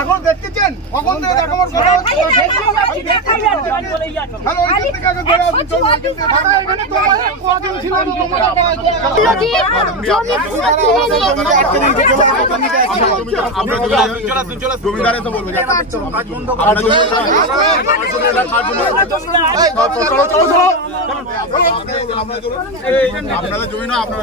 এখন দেখতেছেন কখন থেকে দেখাবার কথা জমিদারে তো বলবে আপনাদের জমি না আপনারা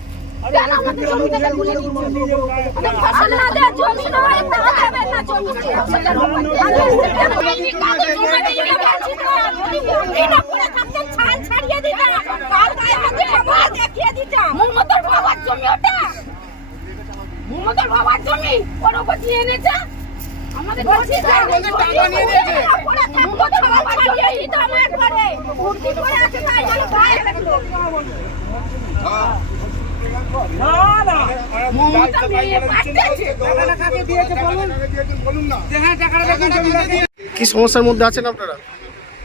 মোহাম্মদের বাবার জমি ওর উপর দিয়ে এনেছে। আমাদের বলছি আমাদের টাকা নিয়ে নিয়েছে। মোহাম্মদের বাবার জমি। এই তো আমার ঘরে। উর্দি করে আছে তাই জন্য গায়ে রাখল মমতা মেয়ে পাঠাচ্ছে বলুন না কি সমস্যার মধ্যে আছেন আপনারা?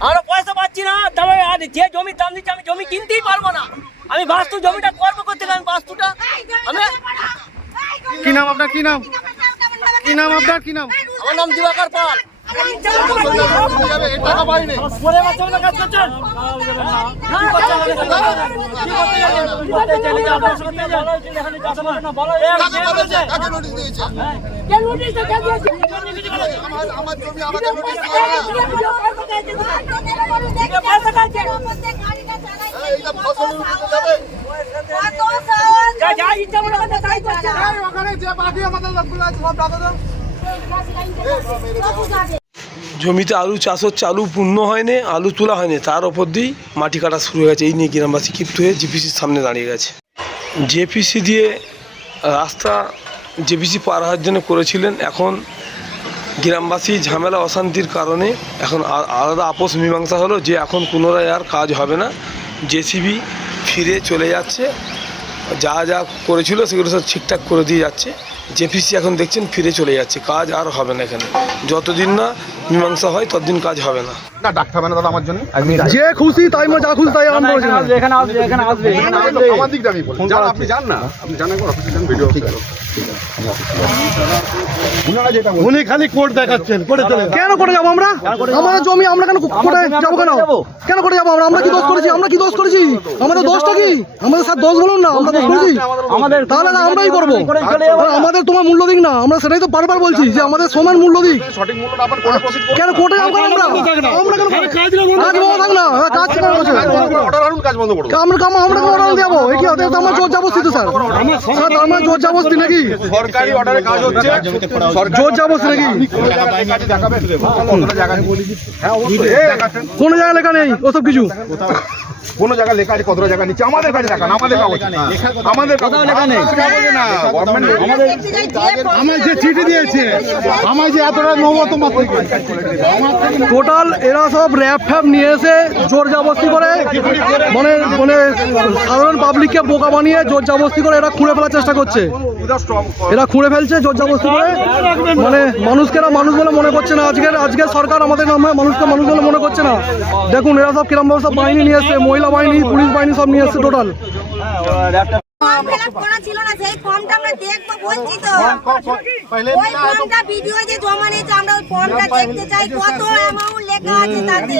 আমরা পয়সা পাচ্ছি না তবে আর যে জমির দাম দিচ্ছে আমি জমি কিনতেই পারব না। আমি বাস্তু জমিটা করব করতে আমি বাস্তুটা। আমি কি নাম আপনার? কি নাম? কি নাম আপনার? কি নাম? আমার নাম দিবাকর পাল। করতে করতে আমার জমি আমাকে নোটিশ কে পয়সা খাচ্ছে যা যা ইচ্ছা মনে করছে তাই করছে ওখানে যে বাকি আমাদের লোকগুলো আছে সব টাকা দাও। জমিতে আলু চাষ হচ্ছে, আলু পূর্ণ হয়নি, আলু তোলা হয়নি, তার ওপর দিয়েই মাটি কাটা শুরু হয়ে গেছে। এই নিয়ে গ্রামবাসী ক্ষিপ্ত হয়ে জিপিসির সামনে দাঁড়িয়ে গেছে। জেপিসি দিয়ে রাস্তা জেপিসি পার হওয়ার জন্য করেছিলেন, এখন গ্রামবাসী ঝামেলা, অশান্তির কারণে এখন আলাদা আপোষ মীমাংসা হলো যে এখন পুনরায় আর কাজ হবে না। জেসিবি ফিরে চলে যাচ্ছে। যা যা করেছিল সেগুলো সব ঠিকঠাক করে দিয়ে যাচ্ছে। জেপিসি এখন দেখছেন ফিরে চলে যাচ্ছে। কাজ আর হবে না এখানে। যতদিন না মীমাংসা হয়, ততদিন কাজ হবে না। না ডাক্তার মানে দাদা আমার জন্য যে খুশি তাই মা যা খুশি তাই আরম্ভ করেছেন আমার দিকটা আমি বলি যান আপনি যান না আপনি জান অফিসে যান ভিডিও ঠিক আছে উনি খালি কোর্ট দেখাচ্ছেন কোর্টে চলে কেন করে যাব আমরা আমাদের জমি আমরা কেন কোর্টে যাব কেন কেন করে যাব আমরা আমরা কি দোষ করেছি আমরা কি দোষ করেছি আমাদের দোষটা কি আমাদের স্যার দোষ বলুন না আমরা দোষ করেছি আমাদের তাহলে না আমরাই করব আমাদের তোমার মূল্য দিক না আমরা সেটাই তো বারবার বলছি যে আমাদের সমান মূল্য দিক সঠিক কোর্টে প্রসিড কেন কোর্টে যাব আমরা আমরা কেন কাজ বন্ধ থাক না কাজ কেন করছে? অর্ডার আনুন কাজ বন্ধ করুন। আমরা কাম আমরা কেন অর্ডার দেবো এই কি ওদের আমার জোর জাবস্তি তো স্যার। স্যার আমার জোর জাবস্তি নাকি? সরকারি অর্ডারে কাজ হচ্ছে। জোর জাবস্তি নাকি? কোনো জায়গায় জায়গায় লেখা নেই? ওসব কিছু? কোন জায়গা লেখা আছে কতটা জায়গা নিচ্ছে? আমাদের কাছে দেখান আমাদের কাগজ। আমাদের কোথাও লেখা নেই। আমার যে চিঠি দিয়েছে আমার যে এতটা নেব তোমার থেকে টোটাল এরা সব র্যাপ ফ্যাপ নিয়ে এসে জোর জাবস্তি করে মানে মানে সাধারণ পাবলিককে বোকা বানিয়ে জোর জাবস্তি করে এরা খুঁড়ে ফেলার চেষ্টা করছে। এরা খুঁড়ে ফেলছে জোর জাবস্তি করে। মানে মানুষকে এরা মানুষ বলে মনে করছে না। আজকের আজকের সরকার আমাদের নামে মানুষকে মানুষ বলে মনে করছে না। দেখুন, এরা সব কিরম সব বাহিনী নিয়ে এসছে, মহিলা বাহিনী, পুলিশ বাহিনী সব নিয়ে এসছে টোটাল ছিল না, সেই ফর্মটা আমরা দেখব, বলছি তো। ওই ফর্মটা ভিডিও যে জমা নিয়েছে আমরা ওই ফর্মটা দেখতে চাই কত অ্যামাউন্ট লেখা আছে তাতে।